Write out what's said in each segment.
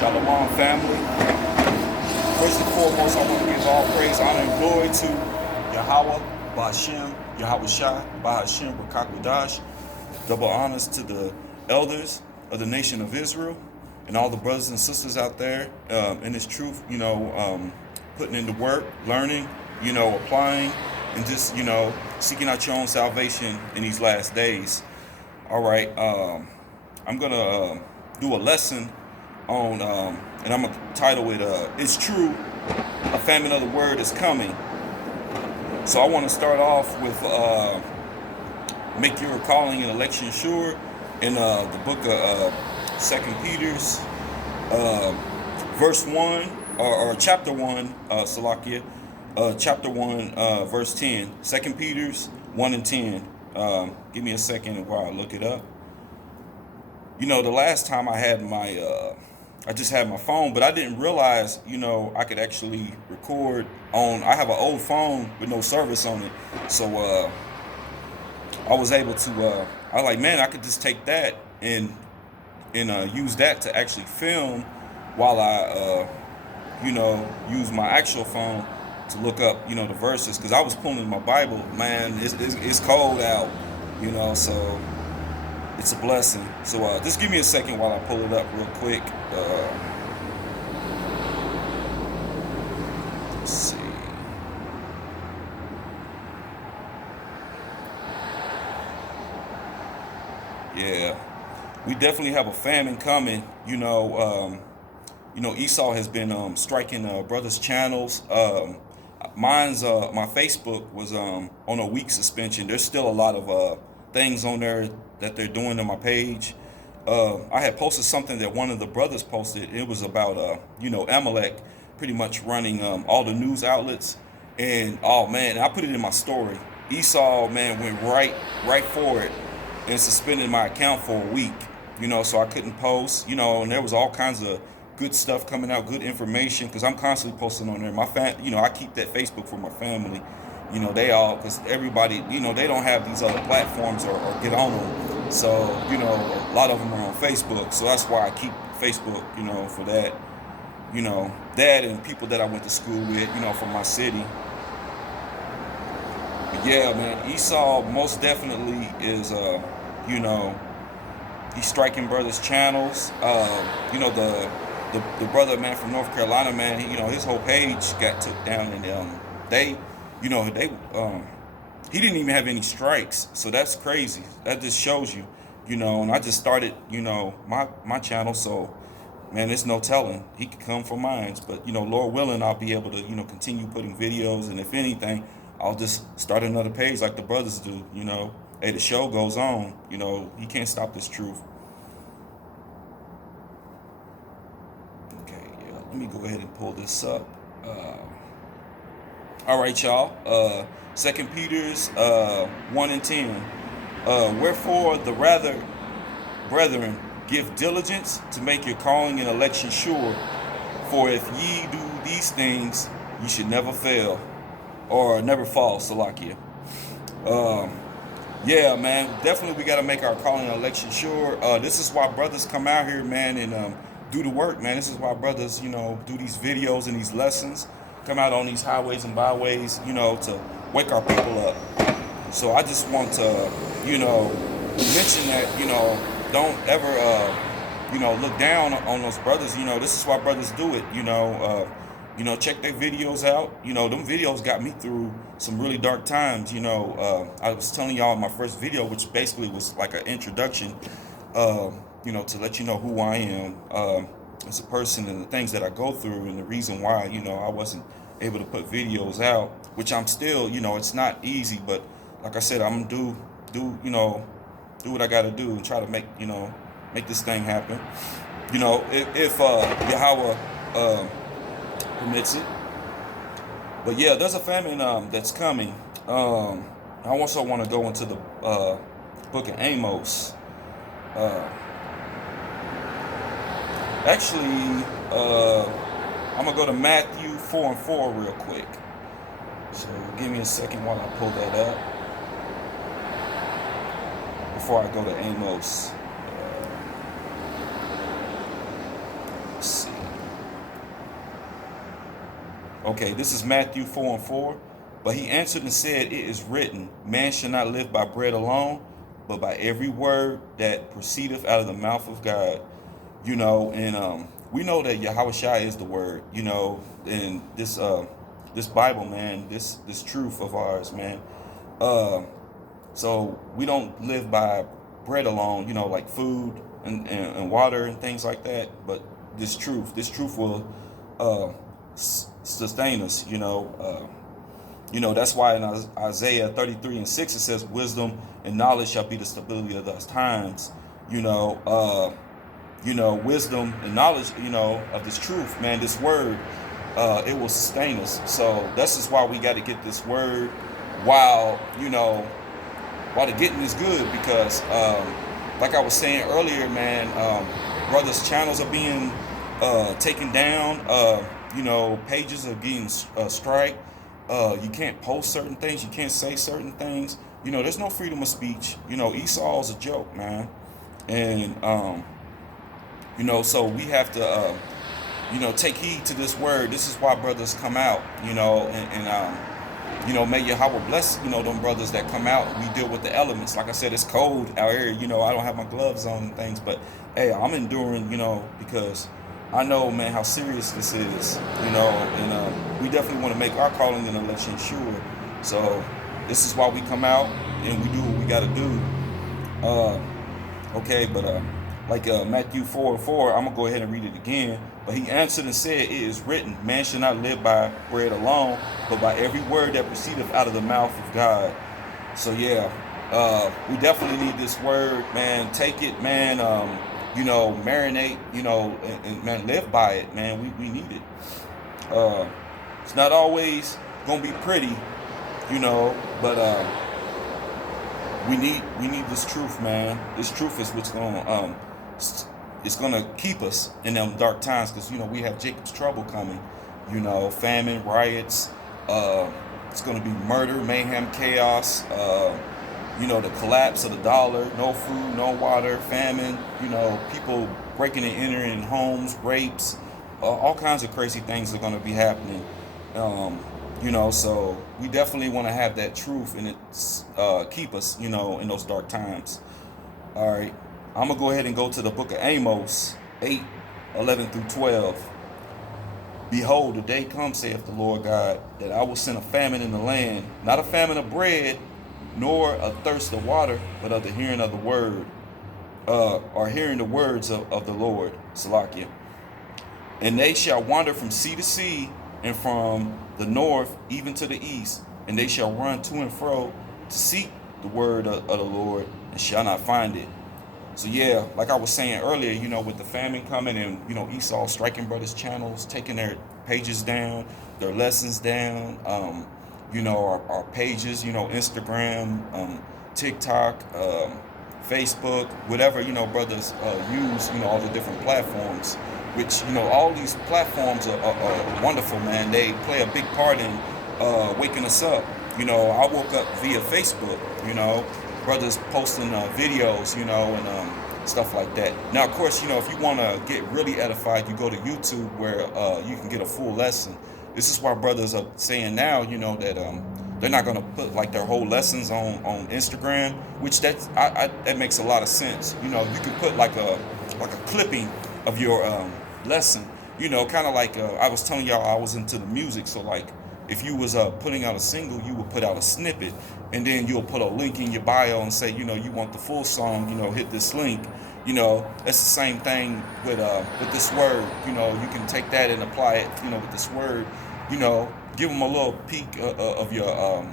Shalom, family. First and foremost, I want to give all praise, honor, and glory to Yahweh, Ba'ashem, Yahweh Shai, Ba'ashem, Rakakwadash. Double honors to the elders of the nation of Israel and all the brothers and sisters out there in this truth, putting into work, learning, applying, and just, seeking out your own salvation in these last days. All right, I'm going to do a lesson on, and I'm going to title it, It's True, a Famine of the Word is Coming. So I want to start off with Make Your Calling and Election Sure in the book of 2 Peter's verse 1, or chapter 1, Salakia, chapter 1, verse 10. 2 Peter's 1 and 10. Give me a second while I look it up. The last time I had I just had my phone, but I didn't realize, I could actually record on, I have an old phone with no service on it. So I was able to, I was like, man, I could just take that and use that to actually film while I, use my actual phone to look up, the verses. Because I was pulling my Bible, man, it's cold out, so it's a blessing. So just give me a second while I pull it up real quick. Let's see. Yeah, we definitely have a famine coming. Esau has been striking brothers' channels. My Facebook was on a week suspension. There's still a lot of things on there that they're doing on my page. I had posted something that one of the brothers posted. It was about Amalek pretty much running all the news outlets, and oh man, I put it in my story. Esau, man, went right for it and suspended my account for a week. So I couldn't post. And there was all kinds of good stuff coming out, good information, because I'm constantly posting on there. I keep that Facebook for my family. They all, because everybody, they don't have these other platforms or get on them. So, a lot of them are on Facebook. So that's why I keep Facebook, for that. That and people that I went to school with, from my city. But yeah, man, Esau most definitely is, he's striking brothers' channels. The brother, man, from North Carolina, man, his whole page got took down, and he didn't even have any strikes. So that's crazy. That just shows you, and I just started, my channel. So, man, there's no telling. He could come for mine. But, Lord willing, I'll be able to, continue putting videos. And if anything, I'll just start another page like the brothers do, Hey, the show goes on. He can't stop this truth. Okay, yeah, let me go ahead and pull this up. All right, y'all. 2 Peter's 1 and 10. Wherefore the rather, brethren, give diligence to make your calling and election sure. For if ye do these things, ye should never fail, or never fall, Salakia. Yeah, man, definitely we got to make our calling and election sure. This is why brothers come out here, man, and do the work, man. This is why brothers, do these videos and these lessons, come out on these highways and byways, to wake our people up. So I just want to, mention that, don't ever, look down on those brothers. This is why brothers do it. Check their videos out. Them videos got me through some really dark times. I was telling y'all in my first video, which basically was like an introduction, to let you know who I am as a person and the things that I go through and the reason why, I wasn't able to put videos out, which I'm still, it's not easy, but like I said, I'm gonna do what I got to do and try to make this thing happen. If Yahweh permits it. But yeah, there's a famine that's coming. I also want to go into the book of Amos. Actually, I'm gonna go to Matthew 4 and 4 real quick. So give me a second while I pull that up before I go to Amos. Let's see. Okay, this is Matthew 4:4. But he answered and said, it is written, man shall not live by bread alone, but by every word that proceedeth out of the mouth of God. And we know that Yahweh Shai is the word, and this Bible, man, this truth of ours, man. Uh, so we don't live by bread alone, like food and water and things like that. But this truth will uh, sustain us, that's why in Isaiah 33:6 it says, wisdom and knowledge shall be the stability of those times. Wisdom and knowledge, of this truth, man, this word, it will sustain us. So this is why we got to get this word while, while the getting is good, because like I was saying earlier, man, brothers' channels are being taken down. Pages are getting strike. You can't post certain things. You can't say certain things. There's no freedom of speech. Esau's a joke, man. And so we have to take heed to this word. This is why brothers come out, may Yahweh bless, them brothers that come out. We deal with the elements. Like I said, it's cold out here. I don't have my gloves on and things, but hey, I'm enduring, because I know, man, how serious this is, and we definitely want to make our calling and election sure. So this is why we come out and we do what we got to do. Okay, but like Matthew 4:4, I'm gonna go ahead and read it again. But he answered and said, it is written, man shall not live by bread alone, but by every word that proceedeth out of the mouth of God. So yeah, we definitely need this word, man. Take it, man. Marinate, and man, live by it, man. We need it. It's not always gonna be pretty, but we need this truth, man. This truth is what's gonna it's gonna keep us in them dark times, because we have Jacob's trouble coming. Famine, riots. It's gonna be murder, mayhem, chaos. The collapse of the dollar, no food, no water, famine, people breaking and entering homes, rapes, all kinds of crazy things are going to be happening. So we definitely want to have that truth, and it's keep us, in those dark times. All right, I'm going to go ahead and go to the book of Amos 8:11-12. Behold, the day comes, saith the Lord God, that I will send a famine in the land, not a famine of bread, nor a thirst of water, but of the hearing of the word, or hearing the words of the Lord, Salakia. And they shall wander from sea to sea, and from the north even to the east, and they shall run to and fro to seek the word of the Lord, and shall not find it. So yeah, like I was saying earlier, with the famine coming, and Esau striking brothers' channels, taking their pages down, their lessons down, our pages, Instagram, TikTok, Facebook, whatever, brothers use, all the different platforms, which, all these platforms are wonderful, man. They play a big part in waking us up. I woke up via Facebook, brothers posting videos, and stuff like that. Now, of course, if you want to get really edified, you go to YouTube, where you can get a full lesson. This is why brothers are saying now, that they're not going to put like their whole lessons on Instagram, which that makes a lot of sense. You can put like a clipping of your lesson. Kind of like I was telling y'all, I was into the music, so like if you was putting out a single, you would put out a snippet, and then you'll put a link in your bio and say, you want the full song, hit this link. That's the same thing with this word. You can take that and apply it, with this word. Give them a little peek of your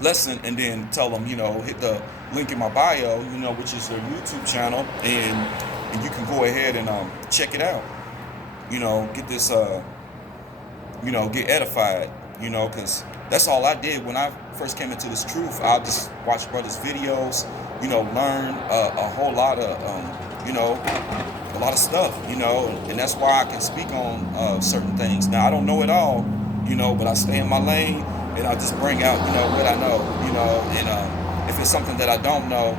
lesson, and then tell them, hit the link in my bio, which is their YouTube channel, and you can go ahead and check it out. Get this, get edified. Because that's all I did when I first came into this truth. I just watched brothers' videos, learn a whole lot of, a lot of stuff, and that's why I can speak on certain things. Now, I don't know it all, but I stay in my lane, and I just bring out, what I know, and if it's something that I don't know,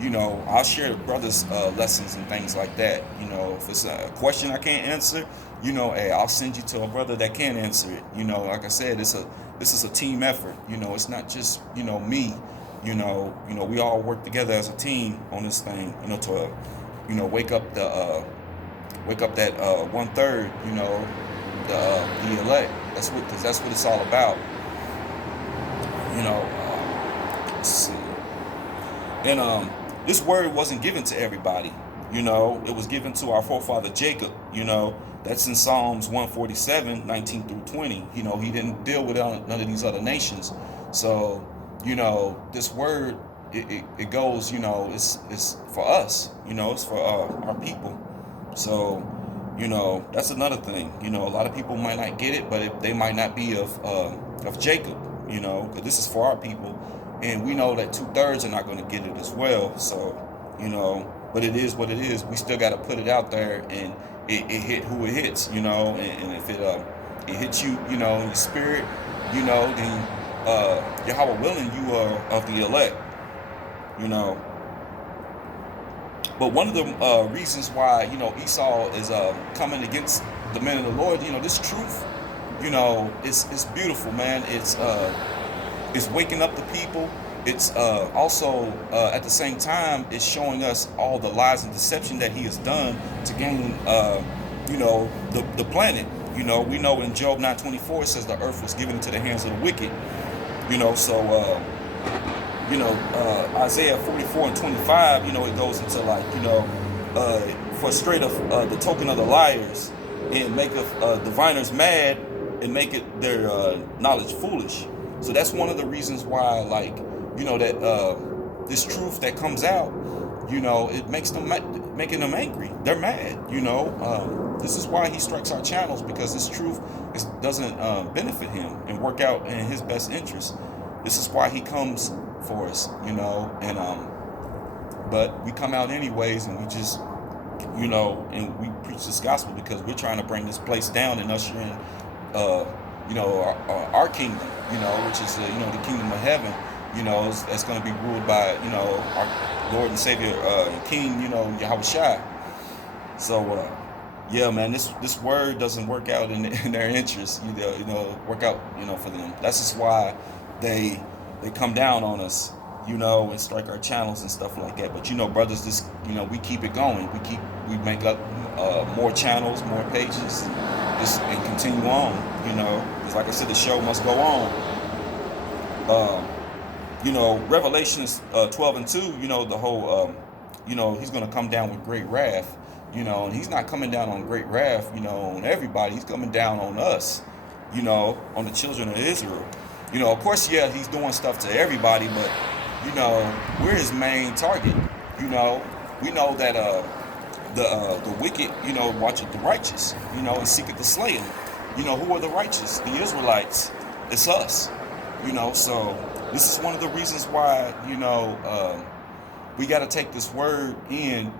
I'll share brothers' lessons and things like that. If it's a question I can't answer, hey, I'll send you to a brother that can answer it. Like I said, this is a team effort. It's not just me. We all work together as a team on this thing. To wake up that 1/3. The elect. Because that's what it's all about. Let's see. And this word wasn't given to everybody. It was given to our forefather Jacob. That's in Psalms 147, 19 through 20. He didn't deal with none of these other nations. So, this word, it goes, it's for us. It's for our people. So, that's another thing. A lot of people might not get it, but they might not be of Jacob. Because this is for our people. And we know that 2/3 are not going to get it as well. So, but it is what it is. We still got to put it out there, and it hit who it hits, and if it hits you, in your spirit, then Yahweh willing, you are of the elect, But one of the reasons why, Esau is coming against the men of the Lord, this truth, it's beautiful, man. It's waking up the people. It's also at the same time, it's showing us all the lies and deception that he has done to gain, the planet. We know in Job 9:24 it says the earth was given into the hands of the wicked. So Isaiah 44:25, it goes into like, frustrate the token of the liars and maketh diviners mad and make it their knowledge foolish. So that's one of the reasons why, like, that this truth that comes out, it makes them making them angry. They're mad. This is why he strikes our channels, because this truth doesn't benefit him and work out in his best interest. This is why he comes for us, and but we come out anyways, and we just, and we preach this gospel because we're trying to bring this place down and usher in, our kingdom, which is, the kingdom of heaven, that's going to be ruled by, our Lord and Savior, King, Yahweh Shai. So, yeah, man, this word doesn't work out in their interest, work out, for them. That's just why they come down on us, and strike our channels and stuff like that. But brothers, just we keep it going. We make up more channels, more pages, and continue on. Because like I said, the show must go on. Revelations 12:2. The whole, he's gonna come down with great wrath. And he's not coming down on great wrath, on everybody. He's coming down on us, on the children of Israel. Of course, yeah, he's doing stuff to everybody, but, we're his main target. We know that the wicked, watcheth the righteous, and seeketh to slay him. Who are the righteous? The Israelites. It's us. So this is one of the reasons why, we got to take this word in,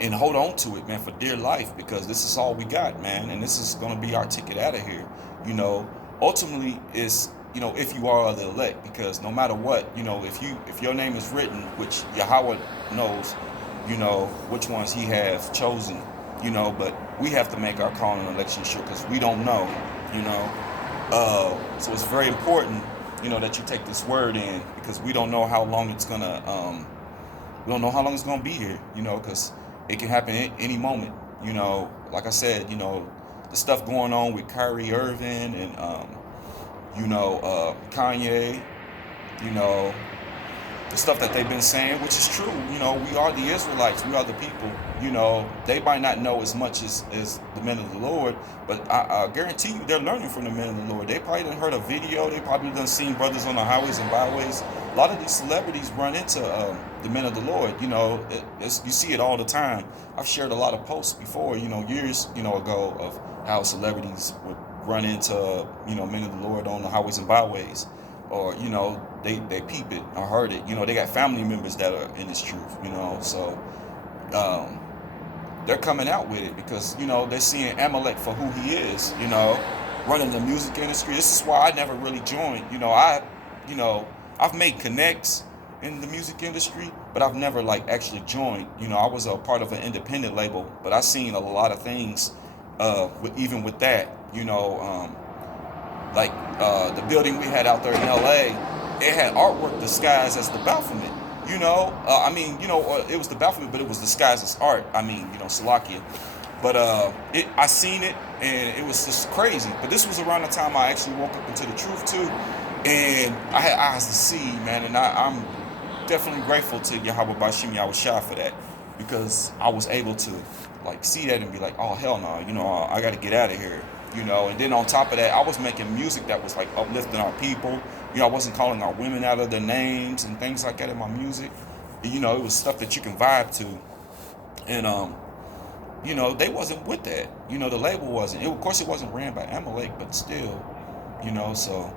and hold on to it, man, for dear life, because this is all we got, man, and this is going to be our ticket out of here. Ultimately, it's, if you are the elect, because no matter what, if your name is written, which Yahweh knows, which ones he has chosen, but we have to make our call and election sure, because we don't know, so it's very important, that you take this word in, because we don't know how long it's gonna, be here, because it can happen any moment, like I said, the stuff going on with Kyrie Irving and, Kanye, the stuff that they've been saying, which is true, we are the Israelites, we are the people, they might not know as much as the men of the Lord, but I guarantee you they're learning from the men of the Lord. They probably done heard a video, they probably done seen brothers on the highways and byways. A lot of these celebrities run into the men of the Lord, you see it all the time. I've shared a lot of posts before, years, ago, of how celebrities would run into, men of the Lord on the highways and byways. Or, they peep it or heard it. They got family members that are in this truth, so they're coming out with it because, they're seeing Amalek for who he is, running the music industry. This is why I never really joined. I've made connects in the music industry, but I've never like actually joined. I was a part of an independent label, but I seen a lot of things. Even with that, like the building we had out there in L.A., it had artwork disguised as the Baphomet. It was the Baphomet, but it was disguised as art. Salakia. But I seen it, and it was just crazy. But this was around the time I actually woke up into the truth too, and I had eyes to see, man. And I'm definitely grateful to Yahweh Bashim Yahushua for that, because I was able to like see that and be like, oh hell no, I got to get out of here. And then on top of that, I was making music that was like uplifting our people. I wasn't calling our women out of their names and things like that in my music. It was stuff that you can vibe to. And they wasn't with that. The label wasn't. Of course, it wasn't ran by Amalek, but still, so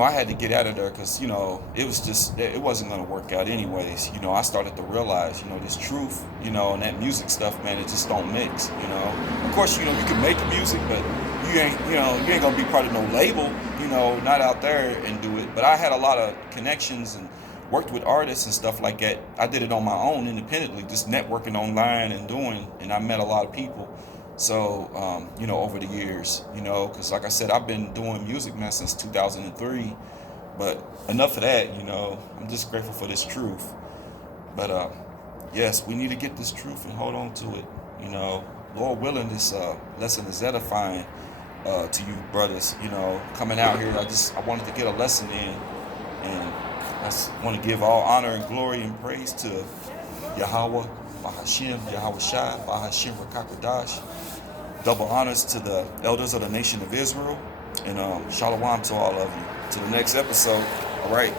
I had to get out of there, because it wasn't gonna work out anyways. I started to realize, this truth, and that music stuff, man, it just don't mix. Of course, you can make music, but you ain't gonna be part of no label, not out there and do it. But I had a lot of connections and worked with artists and stuff like that. I did it on my own independently, just networking online and I met a lot of people. So, over the years, because like I said, I've been doing music, man, since 2003. But enough of that, I'm just grateful for this truth. But yes, we need to get this truth and hold on to it. Lord willing, this lesson is edifying to you brothers. Coming out here, I wanted to get a lesson in, and I want to give all honor and glory and praise to Yahweh, Bahashim, Yahweh Shai, Bahashim Rakakwadash. Double honors to the elders of the nation of Israel. And shalom to all of you. To the next episode. All right.